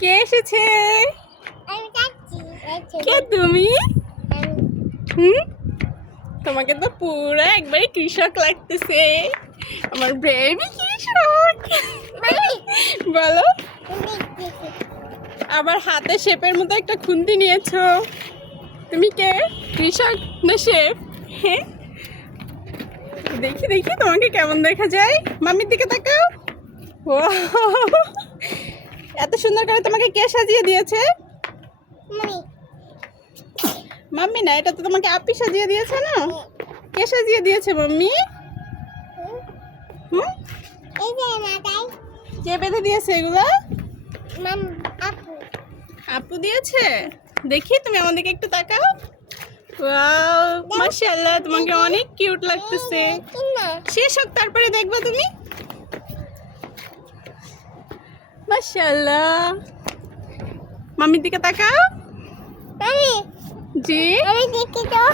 কে এসেছে? আমি যাচ্ছি। কে তুমি? তোমাকে তো পুরো একবারে কৃষক লাগতেছে। আমার বেবি কৃষক। বলো, আবার হাতে শেপের মতো একটা খুন্তি নিয়েছো। তুমি কে, কৃষক না শেফ? হ্যাঁ, দেখি দেখি তোমাকে কেমন দেখা যায়। মাম্মির দিকে তাকাও। ও, এত সুন্দর করে তোমাকে কে সাজিয়ে দিয়েছে? মাম্মি না, এটা তো তোমাকে আপি সাজিয়ে দিয়েছে না? কে সাজিয়ে দিয়েছে মাম্মি? কে বেঁধে দিয়েছে এগুলো? আপু দিয়েছে। দেখি তুমি আমাদেরকে একটু তাকাও। ওয়াও, মাশাআল্লাহ, তোমাকে অনেক কিউট লাগতেছে। শেষ হোক তারপরে দেখবা তুমি। মাশাআল্লাহ, মাম্মির দিকে তাকাও। জি, আমি দেখি তো।